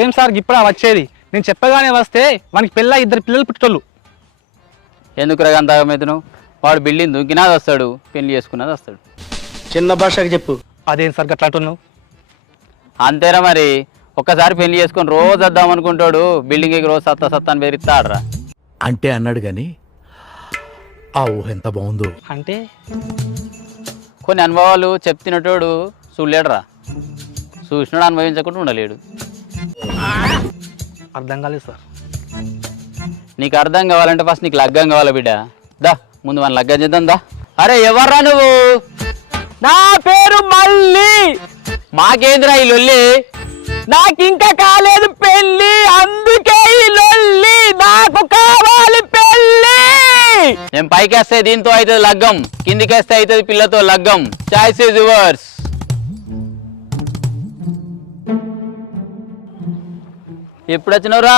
ఏం సార్ ఇప్పుడు వచ్చేది? నేను చెప్పగానే వస్తే వానికి పెళ్ళ 2 పిల్లలు పుట్టోళ్ళు. ఎందుకు రకంత ఆగమవుతును? వాడు బిల్డింగ్ దుంకినాది వస్తాడు, పెళ్లి చేసుకున్నది వస్తాడు. చిన్న భాషకి చెప్పు. అదేం సార్ గట్లా అంటున్నావు? అంతేరా మరి. ఒక్కసారి పెళ్లి చేసుకొని రోజు వద్దాం అనుకుంటాడు, బిల్డింగ్కి రోజు సత్తా అని బెదిరిస్తాడరా. అంటే అన్నాడు కానీ ఆ ఊహ ఎంత బాగుందో. అంటే కొన్ని అనుభవాలు చెప్తినటోడు చూడలేడురా, చూసినాడు అనుభవించకుండా ఉండలేడు. అర్థం కాలేదు సార్. నీకు అర్థం కావాలంటే ఫస్ట్ నీకు లగ్గం కావాలా బిడ్డ. దా ముందు మన లగ్గం చేద్దాం దా. అరే ఎవర్రా నువ్వు? నా పేరు మల్లి. మాకేంద్రా ఈ లొల్లి? నాకింకా కాలేదు పెళ్లి, అందుకే ఈ లొల్లి. నాకు కావాలి పెళ్లి. నేను పైకేస్తే దీంతో అవుతుంది లగ్గం, కిందికేస్తే అవుతుంది పిల్లతో లగ్గం. Choice is yours. ఎప్పుడు వచ్చినవురా?